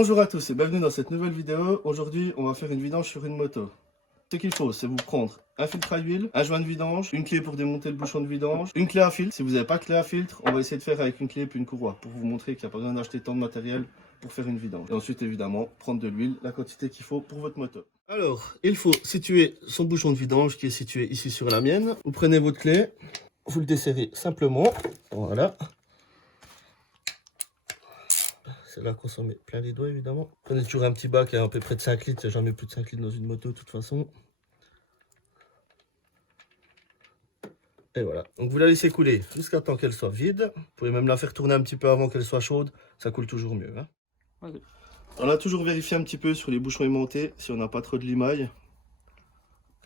Bonjour à tous et bienvenue dans cette nouvelle vidéo. Aujourd'hui, on va faire une vidange sur une moto. Ce qu'il faut, c'est vous prendre un filtre à huile, un joint de vidange, une clé pour démonter le bouchon de vidange, une clé à filtre. Si vous n'avez pas de clé à filtre, on va essayer de faire avec une clé et puis une courroie pour vous montrer qu'il n'y a pas besoin d'acheter tant de matériel pour faire une vidange. Et ensuite, évidemment, prendre de l'huile, la quantité qu'il faut pour votre moto. Alors, il faut situer son bouchon de vidange qui est situé ici sur la mienne. Vous prenez votre clé, vous le desserrez simplement. Voilà. C'est là qu'on s'en met plein les doigts, évidemment. Prenez toujours un petit bac à peu près de 5 litres. Il n'y a jamais plus de 5 litres dans une moto, de toute façon. Et voilà. Donc vous la laissez couler jusqu'à temps qu'elle soit vide. Vous pouvez même la faire tourner un petit peu avant qu'elle soit chaude. Ça coule toujours mieux. Hein. Okay. On a toujours vérifié un petit peu sur les bouchons aimantés si on n'a pas trop de limaille.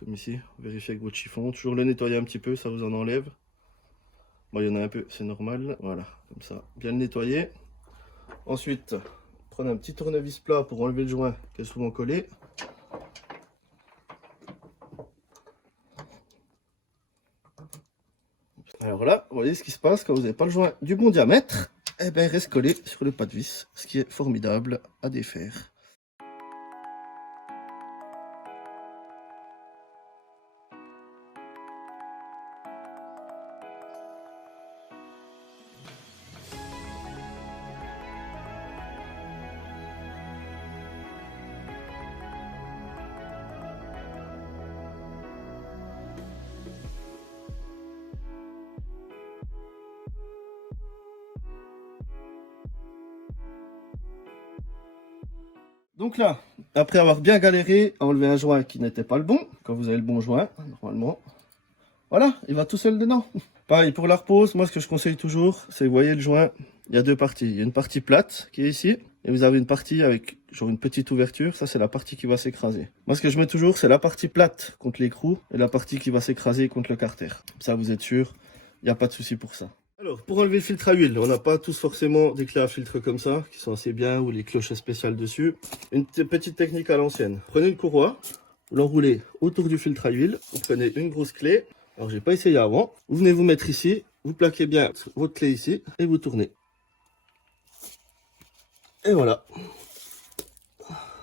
Comme ici, vérifiez avec votre chiffon. Toujours le nettoyer un petit peu, ça vous en enlève. Bon, il y en a un peu, c'est normal. Voilà, comme ça. Bien le nettoyer. Ensuite, prenez un petit tournevis plat pour enlever le joint qui est souvent collé. Alors là, vous voyez ce qui se passe quand vous n'avez pas le joint du bon diamètre. Eh bien, il reste collé sur le pas de vis, ce qui est formidable à défaire. Donc là, après avoir bien galéré à enlever un joint qui n'était pas le bon, quand vous avez le bon joint, normalement, voilà, il va tout seul dedans. Pareil pour la repose, moi ce que je conseille toujours, c'est, vous voyez le joint, il y a deux parties. Il y a une partie plate qui est ici, et vous avez une partie avec genre une petite ouverture, ça c'est la partie qui va s'écraser. Moi ce que je mets toujours, c'est la partie plate contre l'écrou, et la partie qui va s'écraser contre le carter. Ça vous êtes sûr, il n'y a pas de souci pour ça. Alors, pour enlever le filtre à huile, on n'a pas tous forcément des clés à filtre comme ça, qui sont assez bien, ou les cloches spéciales dessus. Une petite technique à l'ancienne. Prenez une courroie, vous l'enroulez autour du filtre à huile, vous prenez une grosse clé. Alors, j'ai pas essayé avant. Vous venez vous mettre ici, vous plaquez bien votre clé ici, et vous tournez. Et voilà.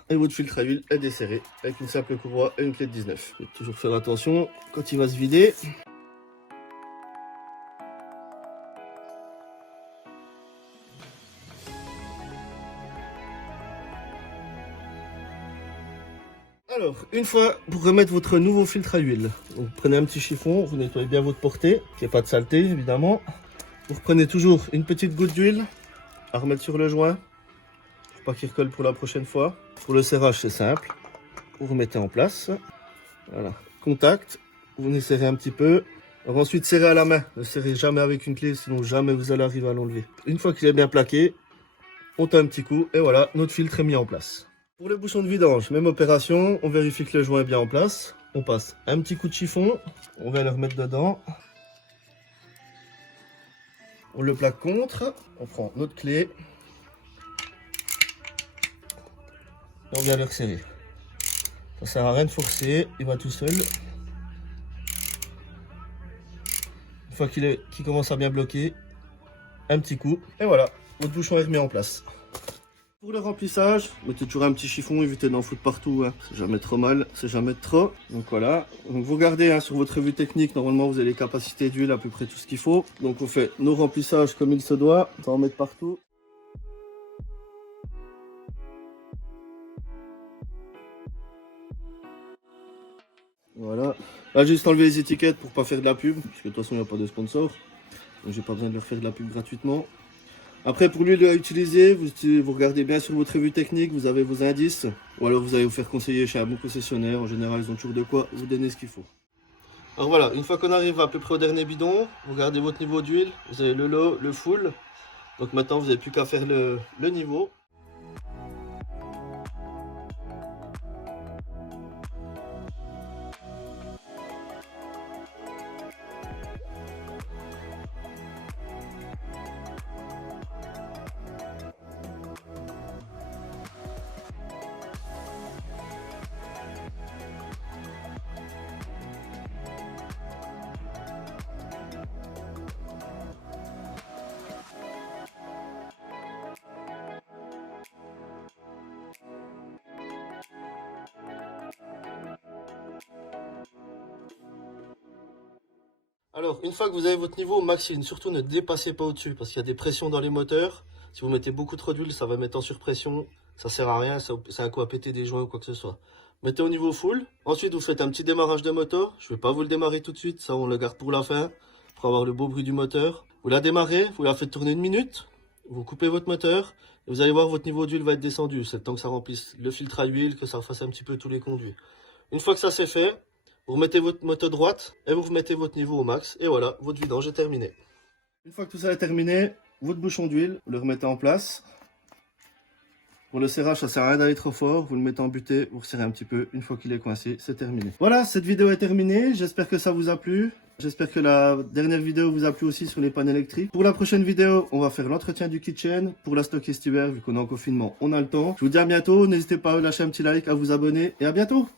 Et votre filtre à huile est desserré, avec une simple courroie et une clé de 19. Il faut toujours faire attention quand il va se vider. Alors, une fois pour remettre votre nouveau filtre à huile, vous prenez un petit chiffon, vous nettoyez bien votre portée, qu'il n'y ait pas de saleté évidemment. Vous reprenez toujours une petite goutte d'huile à remettre sur le joint, pour pas qu'il recolle pour la prochaine fois. Pour le serrage, c'est simple, vous remettez en place. Voilà, contact, vous venez serrer un petit peu. Alors ensuite, serrez à la main, ne serrez jamais avec une clé, sinon jamais vous allez arriver à l'enlever. Une fois qu'il est bien plaqué, on tend un petit coup et voilà, notre filtre est mis en place. Pour le bouchon de vidange, même opération, on vérifie que le joint est bien en place. On passe un petit coup de chiffon, on va le remettre dedans. On le plaque contre, on prend notre clé. Et on vient le resserrer. Ça sert à rien de forcer, il va tout seul. Une fois qu'il commence à bien bloquer, un petit coup. Et voilà, votre bouchon est remis en place. Pour le remplissage, mettez toujours un petit chiffon, évitez d'en foutre partout, hein. C'est jamais trop mal, c'est jamais trop. Donc voilà, donc vous regardez hein, sur votre revue technique, normalement vous avez les capacités d'huile, à peu près tout ce qu'il faut. Donc on fait nos remplissages comme il se doit, on va en mettre partout. Voilà, là j'ai juste enlevé les étiquettes pour pas faire de la pub, parce que de toute façon il n'y a pas de sponsor. Donc j'ai pas besoin de leur faire de la pub gratuitement. Après, pour l'huile à utiliser, vous regardez bien sur votre revue technique, vous avez vos indices. Ou alors vous allez vous faire conseiller chez un bon concessionnaire. En général, ils ont toujours de quoi vous donner ce qu'il faut. Alors voilà, une fois qu'on arrive à peu près au dernier bidon, vous regardez votre niveau d'huile. Vous avez le low, le full. Donc maintenant, vous n'avez plus qu'à faire le niveau. Alors, une fois que vous avez votre niveau au maximum, surtout ne dépassez pas au-dessus parce qu'il y a des pressions dans les moteurs. Si vous mettez beaucoup trop d'huile, ça va mettre en surpression. Ça sert à rien, c'est un coup à péter des joints ou quoi que ce soit. Mettez au niveau full. Ensuite, vous faites un petit démarrage de moteur. Je ne vais pas vous le démarrer tout de suite, ça on le garde pour la fin, pour avoir le beau bruit du moteur. Vous la démarrez, vous la faites tourner 1 minute. Vous coupez votre moteur et vous allez voir votre niveau d'huile va être descendu. C'est le temps que ça remplisse le filtre à huile, que ça refasse un petit peu tous les conduits. Une fois que ça c'est fait, vous remettez votre moteur droite et vous remettez votre niveau au max. Et voilà, votre vidange est terminée. Une fois que tout ça est terminé, votre bouchon d'huile, vous le remettez en place. Pour le serrage, ça sert à rien d'aller trop fort. Vous le mettez en butée, vous resserrez un petit peu. Une fois qu'il est coincé, c'est terminé. Voilà, cette vidéo est terminée. J'espère que ça vous a plu. J'espère que la dernière vidéo vous a plu aussi sur les pannes électriques. Pour la prochaine vidéo, on va faire l'entretien du kitchen. Pour la stocker cet hiver, vu qu'on est en confinement, on a le temps. Je vous dis à bientôt. N'hésitez pas à lâcher un petit like, à vous abonner et à bientôt.